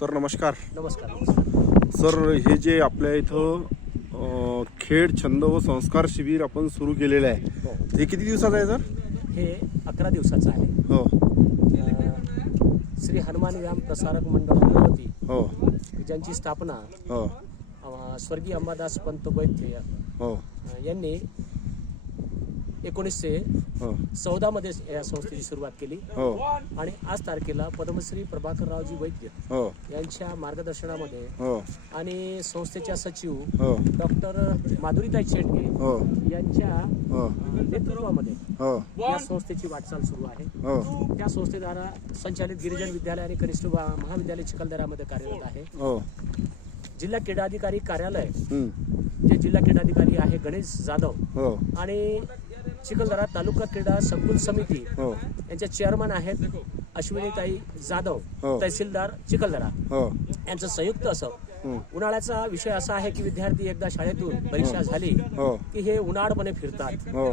Sir नमस्कार. नमस्कार. Sir हे जे आपल्या इथं अं, खेळ छंद व संस्कार शिबिर आपण सुरू केलेलं आहे हो. ते किती दिवसाचं आहे सर? हे अकरा दिवसाचं आहे. हो. अं, श्री हनुमान व्यायाम प्रसारक मंडळ अमरावती हो. ज्यांची स्थापना हो. अं, स्वर्गीय अंबादास पंत वैद्य हो. यांनी एकोणीसशे हो. चौदामध्ये या संस्थेची सुरुवात केली. हो. आणि आज तारखेला पद्मश्री प्रभाकररावजी वैद्य हो. यांच्या मार्गदर्शनामध्ये आणि संस्थेच्या सचिव डॉक्टर माधुरीताई चेटके हो. यांच्या नेतृत्वामध्ये या संस्थेची वाटचाल सुरू आहे. त्या संस्थेद्वारा संचालित गिरिजन विद्यालय आणि कनिष्ठ महाविद्यालय चिखलदऱ्यामध्ये कार्यरत आहे. हो. जिल्हा क्रीडाधिकारी कार्यालय. जे जिल्हा क्रीडाधिकारी आहे गणेश जाधव आणि चिखलदरा तालुका क्रीडा संकुल समिती हो यांचे चेअरमन आहेत अश्विनीताई जाधव हो. तहसीलदार चिखलदरा हो यांचं संयुक्त असं. उन्हाळ्याचा विषय असा आहे की विद्यार्थी एकदा शाळेतून परीक्षा झाली हो की हे उन्हाळपणे फिरतात हो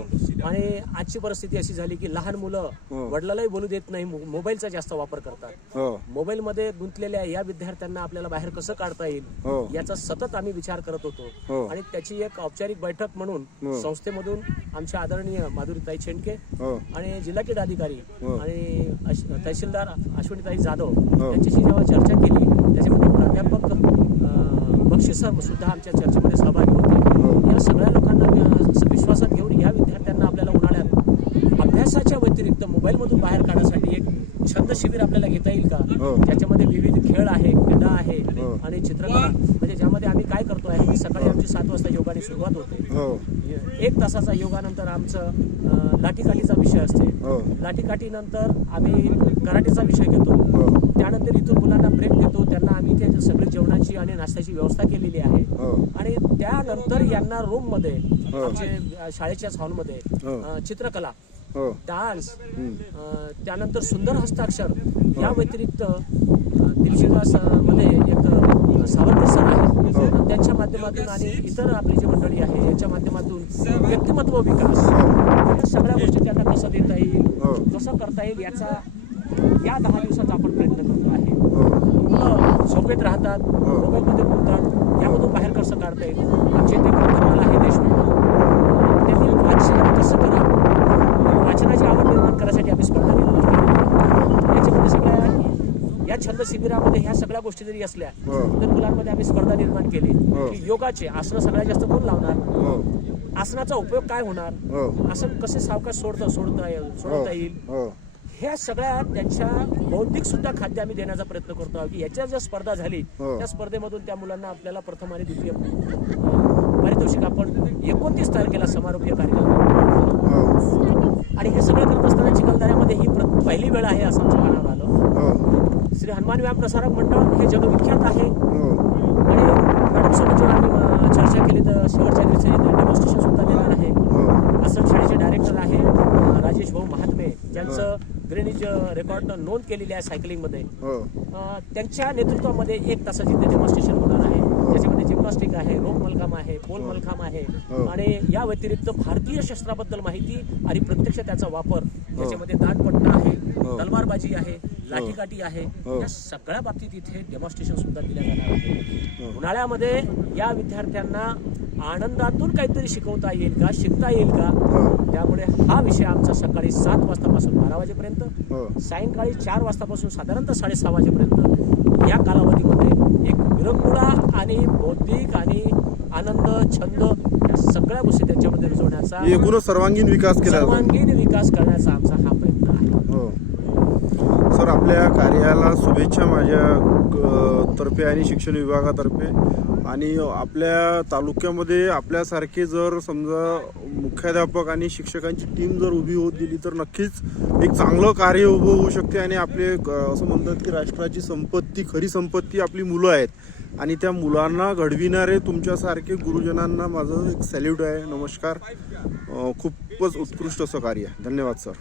आणि आजची परिस्थिती अशी झाली की लहान मुलं हो. वडिलालाही बोलू देत नाही मोबाईलचा जास्त वापर करतात हो मोबाईलमध्ये गुंतलेल्या या विद्यार्थ्यांना आपल्याला बाहेर कसं काढता येईल याचा सतत आम्ही विचार करत होतो. आणि त्याची एक औपचारिक बैठक म्हणून. संस्थेमधून आमच्या आदरणीय माधुरीताई शेंडके हो आणि जिल्हा क्रीडाधिकारी हो. आणि तहसीलदार अश्विनीताई जाधव. यांच्याशी जेव्हा चर्चा केली त्याच्यामध्ये प्राध्यापक अं, बक्षीस सर सुद्धा आमच्या चर्चेमध्ये सहभागी होते. या सगळ्या लोकांना विश्वासात घेऊन या विद्यार्थ्यांना आपल्याला उन्हाळ्यात अभ्यासाच्या व्यतिरिक्त मोबाईलमधून बाहेर काढण्यासाठी एक छंद शिबिर आपल्याला घेता येईल का हो. ज्याच्यामध्ये विविध खेळ आहे क्रीडा आहे हो. आणि चित्रकला म्हणजे ज्यामध्ये आम्ही काय करतो आहे की सकाळी आमची सात वाजता योगाने सुरुवात होते हो एक तासाचा योगानंतर आमचं लाठीकाठीचा विषय असते. हो. लाठीकाठीनंतर आम्ही कराटेचा विषय घेतो. हो. त्यानंतर इथून मुलांना ब्रेक देतो. त्यांना आम्ही ते सगळी जेवणाची आणि नाश्त्याची व्यवस्था केलेली आहे. हो. आणि त्यानंतर यांना रूममध्ये. आमचे अ, शाळेच्याच हॉलमध्ये चित्रकला हो. डान्स त्यानंतर सुंदर हस्ताक्षर या व्यतिरिक्त अ, दीडशे तास अ, मध्ये एक सावंत सर आहेत. हो. त्यांच्या माध्यमातून आणि इतर आपली जी मंडळी आहे यांच्या माध्यमातून व्यक्तिमत्व विकास. या सगळ्या गोष्टी त्यांना कसं देता येईल हो. कसं करता येईल याचा या दहा दिवसाचा आपण प्रयत्न करतो आहे. हो. मुलं झोपेत राहतात हो. मोबाईलमध्ये बोलतात यामधून बाहेर कसं काढता येईल? आमचे ते ग्रंथपाल आहे देशमुख. त्यांनी वाचन कसं करा वाचनाची आवड निर्माण करण्यासाठी आम्ही स्पर्धा निर्माण केली याच्यामध्ये सगळ्या या छंद शिबिरामध्ये ह्या सगळ्या गोष्टी जरी असल्या हो. तर मुलांमध्ये आम्ही स्पर्धा निर्माण केली. हो. की योगाचे आसनं सगळ्यात जास्त कोण लावणार? हो. आसनाचा उपयोग काय होणार? आसन कसे सावकाश सोडता सोडता येईल? सोडता येईल? ह्या सगळ्या त्यांच्या बौद्धिक सुद्धा खाद्य आम्ही देण्याचा प्रयत्न करतो की याच्या जर स्पर्धा झाली. त्या स्पर्धेमधून त्या मुलांना आपल्याला प्रथम आणि द्वितीय पारितोषिक आपण एकोणतीस तारखेला समारोपीय कार्यक्रम. करू. आणि हे सगळं करत असताना चिखलदऱ्यामध्ये ही पहिली वेळ आहे असं आमच्या कानावर आलं हो श्री हनुमान व्यायाम प्रसारक मंडळ हे जगविख्यात आहे. हो. आणि मॅडम सोबत जेव्हा आम्ही चर्चा केली तर शेवटच्या दिवशी डेमॉन्स्ट्रेशन सुद्धा देणार आहे. हो. आश्रम शाळेचे डायरेक्टर आहे राजेश भाऊ महात्मे ज्यांचं ग्रेनिज रेकॉर्ड नोंद केलेली आहे सायकलिंगमध्ये हो. अ, त्यांच्या नेतृत्वामध्ये एक तासाची ते डेमॉन्स्ट्रेशन होणार आहे. त्याच्यामध्ये जिम्नास्टिक आहे रोप मलखाम आहे पोल मलखाम आहे. हो. आणि या व्यतिरिक्त भारतीय शस्त्राबद्दल माहिती आणि प्रत्यक्ष त्याचा वापर त्याच्यामध्ये दाटपट्टा आहे हो. तलवारबाजी आहे लाठीकाठी आहे. हो. या सगळ्या बाबतीत इथे डेमॉन्स्ट्रेशन सुद्धा दिल्या जाणार आहे हो. उन्हाळ्यामध्ये या विद्यार्थ्यांना आनंदातून काहीतरी शिकवता येईल का शिकता येईल का? हो. त्यामुळे हा विषय आमचा सकाळी सात वाजतापासून बारा वाजेपर्यंत हो. सायंकाळी चार वाजतापासून साधारणतः साडेसहा वाजेपर्यंत या कालावधीमध्ये एक विरंगुळा आणि बौद्धिक आणि आनंद छंद या सगळ्या गोष्टी त्यांच्यामध्ये रुजवण्याचा एकूणच सर्वांगीण विकास केला सर्वांगीण विकास करण्याचा आमचा हा हो तर आपल्या कार्याला शुभेच्छा माझ्या तर्फे आणि शिक्षण विभागातर्फे. आणि आपल्या तालुक्यामध्ये आपल्यासारखे जर समजा मुख्याध्यापक आणि शिक्षकांची टीम जर उभी होत गेली तर नक्कीच एक चांगलं कार्य उभं होऊ शकते आणि आपले क- असं म्हणतात की राष्ट्राची संपत्ती खरी संपत्ती आपली मुलं आहेत. आणि त्या मुलांना घडविणारे तुमच्यासारखे गुरुजनांना माझं एक सॅल्यूट आहे. नमस्कार. खूपच उत्कृष्ट असं कार्य आहे. धन्यवाद सर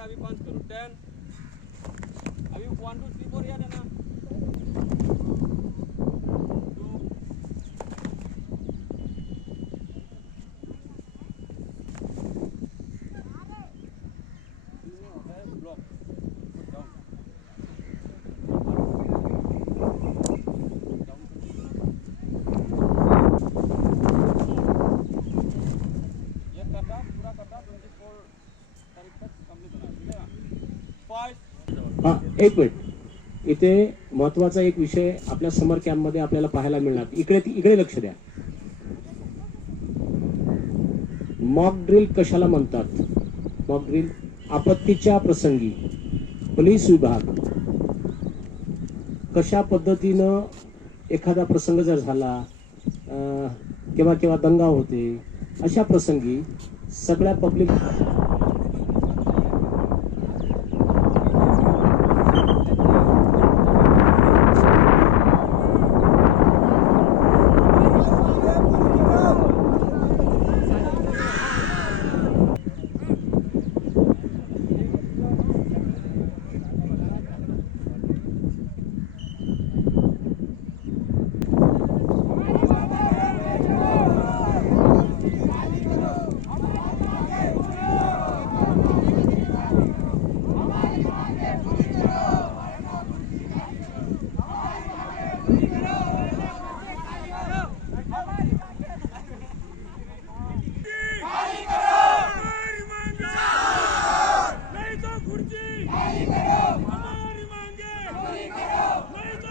आम्ही पाँच करो टेन अभी वन टू थ्री फोर याद है ना एक मिनिट इथे महत्त्वाचा एक विषय आपल्या समर कॅम्पमध्ये आपल्याला पाहायला मिळणार. इकडे इकडे लक्ष द्या. मॉक ड्रिल कशाला म्हणतात? मॉक ड्रिल आपत्तीच्या प्रसंगी. पोलीस विभाग. कशा पद्धतीनं एखादा प्रसंग जर झाला केव्हा केव्हा दंगा होते अशा प्रसंगी सगळ्या पब्लिक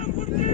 नहीं तो